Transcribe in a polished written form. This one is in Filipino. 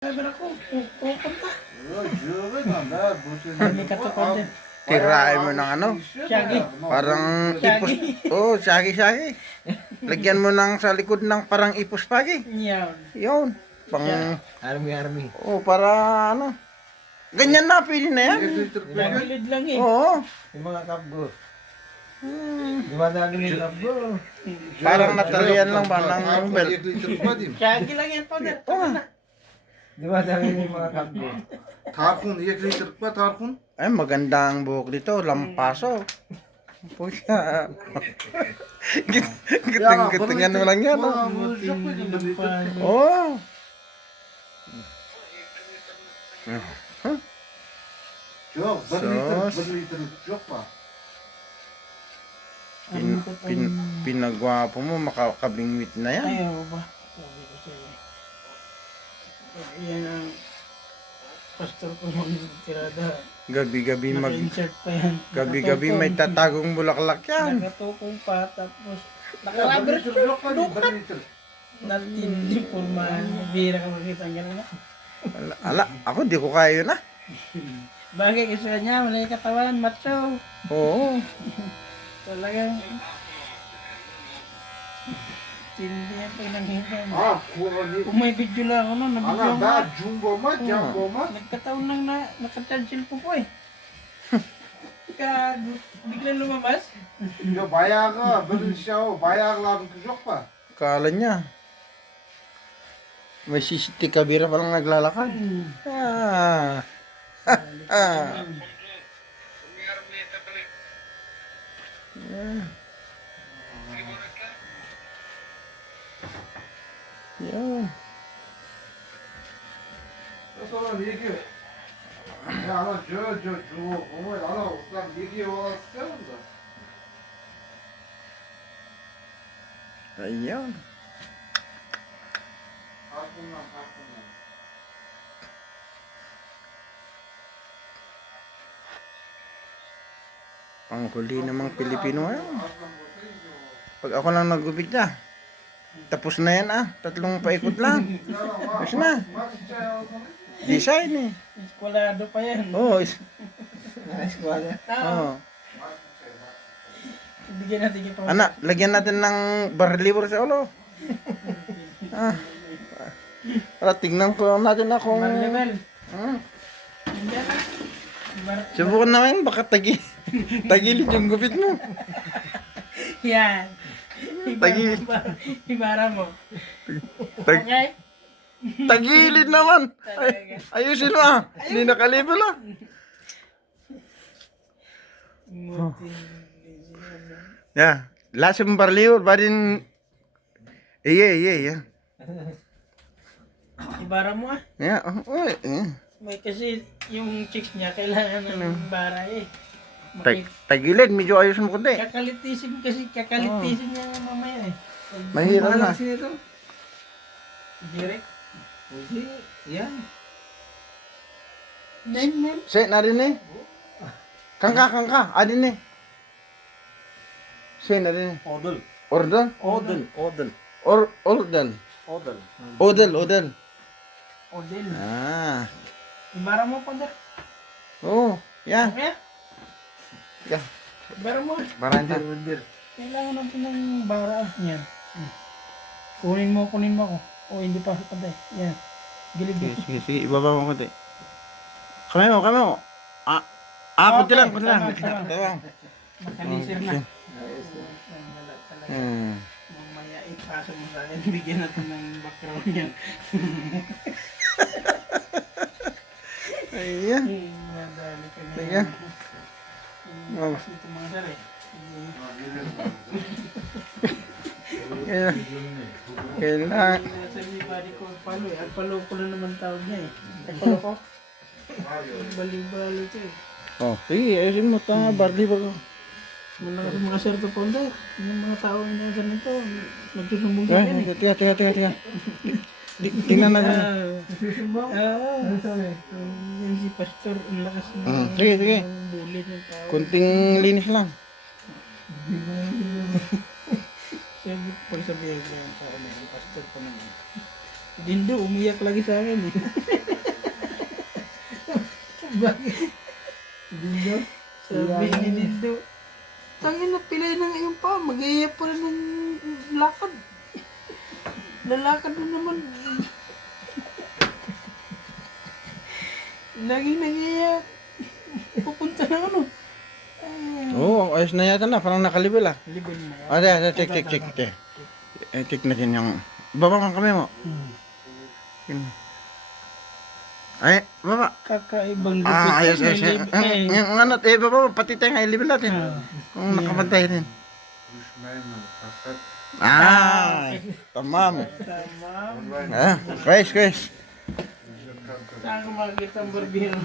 Sabi ako, pupunta. Hindi ka tukod din. Tirain mo ng ano? Shaggy. Parang ipos. Oh, shaggy. Lagyan mo ng sa likod ng parang ipos pagi. Yan. Yun. Pang, Army. oh, para ano. Ganyan na, pili na yan. Nagilid lang eh. Oo. Yung mga kabgo. Dumadami yung kabgo. Parang natalian lang ba ng belt. Shaggy lang yan, Father. Oo. Dumadami yung mga kabgo. Tarkun, 1 liter pa Tarkun. Ay, magandang buhok dito. Lampaso. Puya. Giting-gitingan mo lang yan. Oh. Yok, 1 liter yok pa. Pinagwapo mo, makakabingwit na yan. Ayaw ba? Sabi ko sa'yo. Yan ang pastor ko mag-tirada. Gabi-gabi Naka-insert pa yan. Gabi-gabi may tatagong bulaklak yan. Nakatukong pa, tapos naka-rubber Yok pa din, 1 liter. natin yung formahan. Bira ka makita ang gano'n. Ala, ako di ko kaya yun ah. Bagay kasi niya, malay katawan, macho. Oo. Talagang tindi yan pag nanghihingan. Ah, kuha ni. Kung may video lang ako nun, nabidyo Ana ko. ba jumbo ma, jumbo ma. Nagkataon lang na nakacharge ko po eh. Biglang lumabas. Yo bayağı, böyle şey o, bayağıların yok pa. Kala niya. May CCTV camera palang naglalakad. Ah. Ah. Yan. Sonra niye ki? Ya ana jo, onu ana ustam niye ki o istiyorum da. Ayan. Tarkundan. Ang huli namang Pilipino yan. Pag ako lang nagupit na. Tapos na yan ah. 3 paikot lang. Tapos na. Design eh. Eskwalado pa yan. Oo. Eskwala. Oh. Bigyan natin yung pang... Anak, lagyan natin ng barlibor sa ulo. Ah. Para tingnan ko natin na kung... Marlevel. Ah. Bigyan na. Subukan naman, baka tagilid yung gupit mo. Yan. Tagi- Ibara mo. Tag Okay? tagilid naman. Ayusin mo ah. Hindi nakalibol ah. Yeah. Lasem barlibor, badin... Iya. Ibara mo ah. Yeah. Oh, May kasi yung chicks niya kailangan ng bara eh. Tagilid, medyo ayusin mo kundi. Kakalitisin niya mamaya eh. Mahirap na. Sino ito? Direct. Hindi. Yan. Nen. Se, narin eh. Kangka. Adin eh. Se, narin eh. Odol. Ordon? Odol. Ordon. Odel. Odel. Ah. Ibara mo pa der. Oh, yeah. Okay? Yeah. Ibara mo. Baranda. Kailangan natin ng bara. Yan. Kunin mo ako. O hindi pa sa paday. Yan. Gilid mo. Sige. Ibaba mo kunti. Kamay mo. Kunti lang. Tama. Makalisir na. Hmm. Mamaya ipasok mo sa akin. Bigyan natin ng background yan. Ayan. Nadali ka na. Sige. Oh. Kasi ito mga sir eh. Kailangan. Nasa body ko palo eh. Agpalo ko na naman tawag niya eh. Agpalo ko. Bali-bali ito eh. Oh, sige, ayusin mo. Barley ba ko? Malakas mga sir to ponda. Yung mga tao yung nasa nito. Nagsusumbong sa akin eh. Tiga. Tingnan natin. Yan si pastor. Ang lakas na. Sige. Bulit ng tao. Kunting linis lang. Sabi, pagsabihin ko yung tao na yung pastor pa naman. Dindo, umiyak lagi sa akin eh. Bakit? Dindo. Sabi ni Dindo, tangin na pilay na ngayon pa, mag-iiyak pa rin ng lakad. Lalakad na naman. Lagi nag-iiyak. Pupunta na ano. Oo, ayos na yata na. Parang nakalibel ah. Libon mo. Check. Check natin yung... Baba ang kami mo. Ay, baba. Kakaibang lupit. Ayos. Eh, Yung ano, baba, pati tayo nga ilibel natin. Kung nakapantay rin. Tamam. tama. Chris. Saan ko makikita ang barbero?